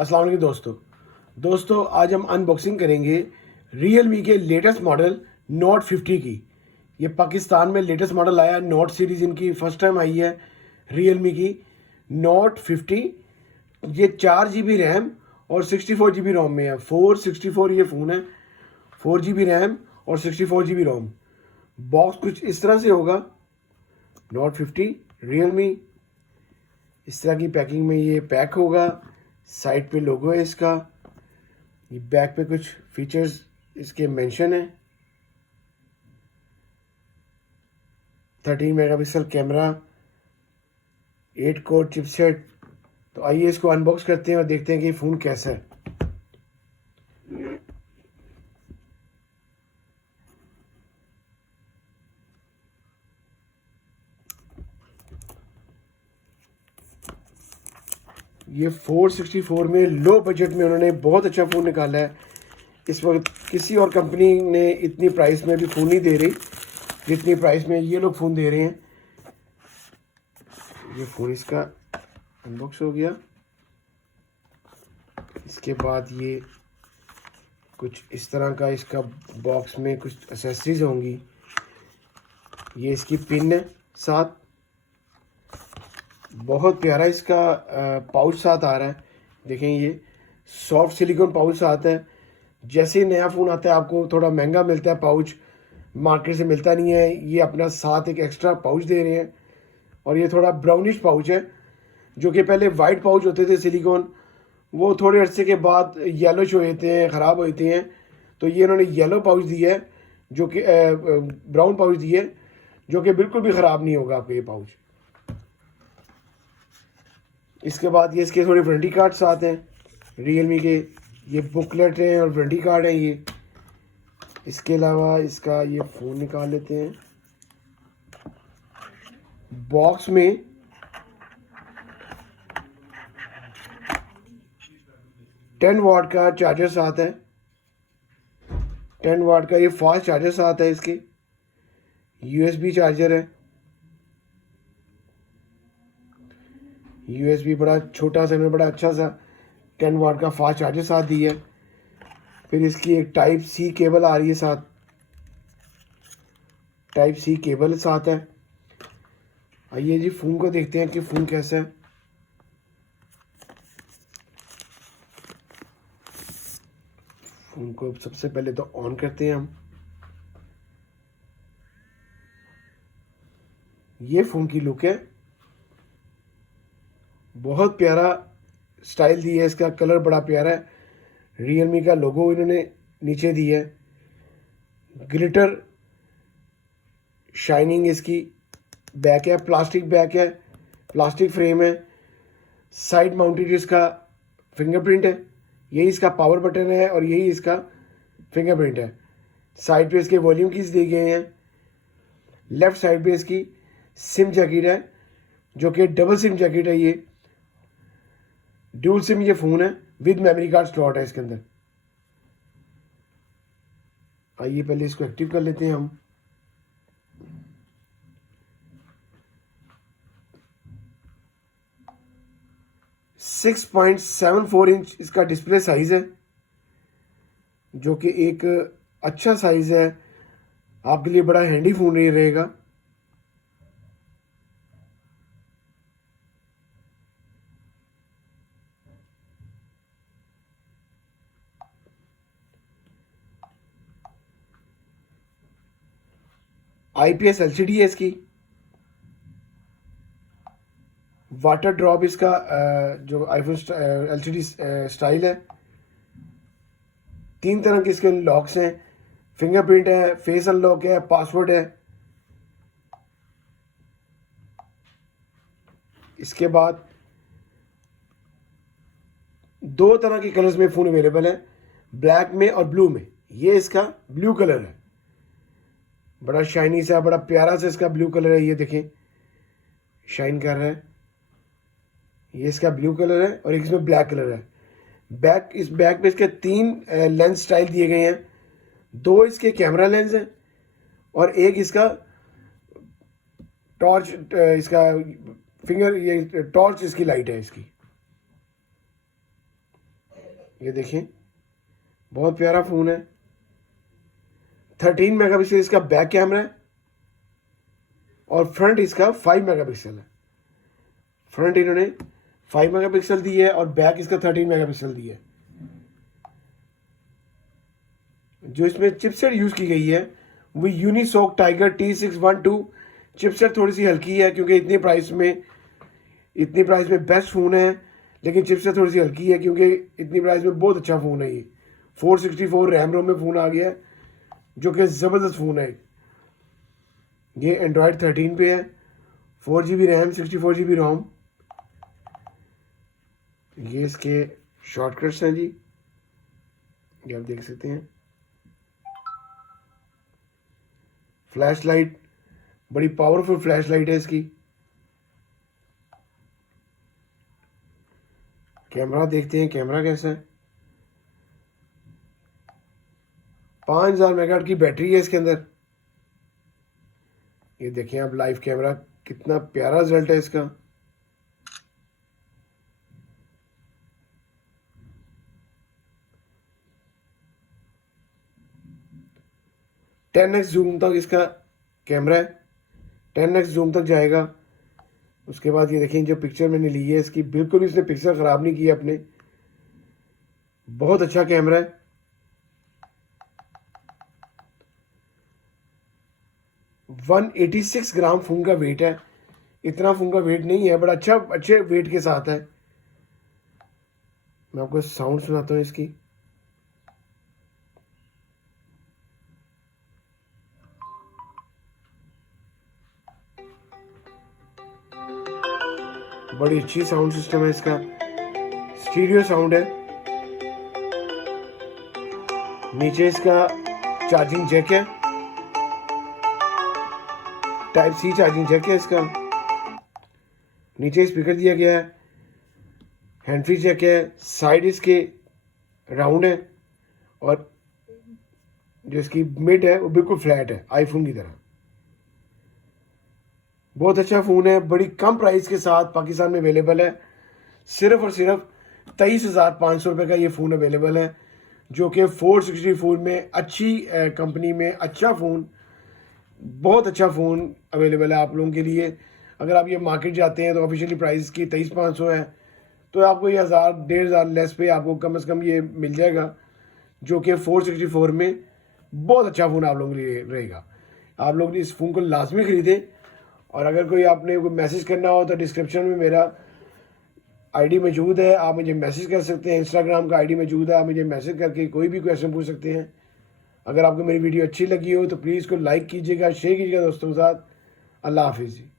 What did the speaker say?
अस्सलाम वालेकुम दोस्तों आज हम अनबॉक्सिंग करेंगे Realme के लेटेस्ट मॉडल Note 50 की। ये पाकिस्तान में लेटेस्ट मॉडल आया है, नोट सीरीज़ इनकी फर्स्ट टाइम आई है Realme की Note 50। ये 4 GB रैम और 64 GB रोम में है। 464 ये फ़ोन है, 4 GB रैम और 64 GB रोम। बॉक्स कुछ इस तरह से होगा। Note 50 Realme इस तरह की पैकिंग में ये पैक होगा। साइड पे लोगो है इसका। ये बैक पे कुछ फीचर्स इसके मेंशन है। 13 मेगापिक्सल कैमरा, 8 कोर चिपसेट। तो आइए इसको अनबॉक्स करते हैं और देखते हैं कि फ़ोन कैसा है। ये 464 में लो बजट में उन्होंने बहुत अच्छा फ़ोन निकाला है। इस वक्त किसी और कंपनी ने इतनी प्राइस में भी फ़ोन नहीं दे रही जितनी प्राइस में ये लोग फ़ोन दे रहे हैं। ये फ़ोन इसका अनबॉक्स हो गया। इसके बाद ये कुछ इस तरह का इसका बॉक्स में कुछ एसेसरीज होंगी। ये इसकी पिन है साथ। बहुत प्यारा इसका पाउच साथ आ रहा है। देखें ये सॉफ्ट सिलिकॉन पाउच साथ है। जैसे ही नया फ़ोन आता है आपको थोड़ा महंगा मिलता है पाउच, मार्केट से मिलता नहीं है। ये अपना साथ एक एक्स्ट्रा पाउच दे रहे हैं और ये थोड़ा ब्राउनिश पाउच है। जो कि पहले वाइट पाउच होते थे सिलिकॉन, वो थोड़े अरसे के बाद येलोश हो जाते हैं, ख़राब हो जाते हैं। तो ये इन्होंने येलो पाउच दिया है, जो कि ब्राउन पाउच दिया है, जो कि बिल्कुल भी ख़राब नहीं होगा आपका ये पाउच। इसके बाद ये इसके थोड़े वारंटी कार्ड साथ हैं Realme के। ये बुकलेट हैं और वारंटी कार्ड है ये। इसके अलावा इसका ये फ़ोन निकाल लेते हैं। बॉक्स में 10 वाट का चार्जर साथ है। 10 वाट का ये फास्ट चार्जर साथ है। इसके USB चार्जर है। USB बड़ा छोटा सा में बड़ा अच्छा सा 10 वाट का फास्ट चार्जर साथ दिया है। फिर इसकी एक टाइप सी केबल आ रही है साथ। टाइप सी केबल साथ है। आइए जी फ़ोन को देखते हैं कि फ़ोन कैसा है। फ़ोन को सबसे पहले तो ऑन करते हैं हम। ये फ़ोन की लुक है। बहुत प्यारा स्टाइल दिया है इसका, कलर बड़ा प्यारा है। Realme का लोगो इन्होंने नीचे दिया है। ग्लिटर शाइनिंग इसकी बैक है, प्लास्टिक बैक है, प्लास्टिक फ्रेम है। साइड माउंटेड इसका फिंगरप्रिंट है। यही इसका पावर बटन है और यही इसका फिंगरप्रिंट है। साइड पे इसके वॉल्यूम कीज दिए गए हैं। लेफ्ट साइड पे इसकी सिम जैकेट है, जो कि डबल सिम जैकेट है। ये ड्यूल सिम ये फ़ोन है, विद मेमोरी कार्ड स्लॉट है इसके अंदर। आइए पहले इसको एक्टिव कर लेते हैं हम। सिक्स 6.74 इंच इसका डिस्प्ले साइज़ है, जो कि एक अच्छा साइज़ है। आपके लिए बड़ा हैंडी फ़ोन नहीं रहेगा। IPS LCD है इसकी। वाटर ड्रॉप इसका जो आईफोन LCD स्टाइल है। 3 तरह के इसके लॉक्स हैं। फिंगरप्रिंट है, फेस अनलॉक है, पासवर्ड है। इसके बाद 2 तरह के कलर्स में फ़ोन अवेलेबल है, ब्लैक में और ब्लू में। ये इसका ब्लू कलर है, बड़ा शाइनी सा, बड़ा प्यारा सा इसका ब्लू कलर है। ये देखें शाइन कर रहा है। ये इसका ब्लू कलर है और एक इसमें ब्लैक कलर है। इस बैक पे इसके 3 लेंस स्टाइल दिए गए हैं। 2 इसके कैमरा लेंस हैं और एक इसका टॉर्च, इसका फिंगर, ये टॉर्च इसकी लाइट है इसकी। ये देखें, बहुत प्यारा फ़ोन है। 13 मेगापिक्सल इसका बैक कैमरा है और फ्रंट इसका 5 मेगापिक्सल है। फ्रंट इन्होंने 5 मेगापिक्सल दी है और बैक इसका 13 मेगापिक्सल दी है। जो इसमें चिपसेट यूज़ की गई है वो यूनिसॉक टाइगर T612 चिपसेट। थोड़ी सी हल्की है क्योंकि इतनी प्राइस में बेस्ट फ़ोन है, लेकिन चिपसेट थोड़ी सी हल्की है क्योंकि इतनी प्राइस में बहुत अच्छा फ़ोन है। ये 464 रैम रोम में फ़ोन आ गया है जो कि ज़बरदस्त फ़ोन है। ये एंड्रॉयड 13 पे है, 4GB रैम 64GB रोम। ये इसके शॉर्टकट्स हैं जी, ये आप देख सकते हैं। फ्लैश लाइट, बड़ी पावरफुल फ्लैश लाइट है इसकी। कैमरा देखते हैं, कैमरा कैसा है। 5000 मेगाहर्ट्ज़ की बैटरी है इसके अंदर। ये देखें आप लाइव कैमरा, कितना प्यारा रिजल्ट है इसका। टेन एक्स जूम तक इसका कैमरा है, 10x जूम तक जाएगा। उसके बाद ये देखें, जो पिक्चर मैंने ली है इसकी, बिल्कुल भी इसने पिक्चर ख़राब नहीं की है अपने। बहुत अच्छा कैमरा है। वन 86 ग्राम फ़ोन का वेट है। इतना फ़ोन का वेट नहीं है, बट अच्छे वेट के साथ है। मैं आपको साउंड सुनाता हूँ इसकी। बड़ी अच्छी साउंड सिस्टम है इसका, स्टीरियो साउंड है। नीचे इसका चार्जिंग जैक है, टाइप सी चार्जिंग जैक है इसका। नीचे स्पीकर दिया गया है, हैंड फ्री जैक है। साइड इसके राउंड है और जो इसकी मिड है वो बिल्कुल फ्लैट है, आईफोन की तरह। बहुत अच्छा फ़ोन है, बड़ी कम प्राइस के साथ पाकिस्तान में अवेलेबल है। सिर्फ और सिर्फ 23,500 रुपये का ये फ़ोन अवेलेबल है, जो कि 464 में अच्छी कंपनी में अच्छा फ़ोन, बहुत अच्छा फ़ोन अवेलेबल है आप लोगों के लिए। अगर आप ये मार्केट जाते हैं तो ऑफिशियली प्राइस की 23,500 है, तो आपको ये 1000 1500 लेस पे आपको कम से कम ये मिल जाएगा, जो कि 464 में बहुत अच्छा फ़ोन आप लोगों के लिए रहेगा। आप लोग इस फ़ोन को लाजमी ख़रीदें। और अगर कोई आपने कोई मैसेज करना हो तो डिस्क्रिप्शन में मेरा आईडी मौजूद है, आप मुझे मैसेज कर सकते हैं। इंस्टाग्राम का आईडी मौजूद है, आप मुझे मैसेज करके कोई भी क्वेश्चन पूछ सकते हैं। अगर आपको मेरी वीडियो अच्छी लगी हो तो प्लीज़ को लाइक कीजिएगा, शेयर कीजिएगा दोस्तों के साथ। अल्लाह हाफिज़ जी।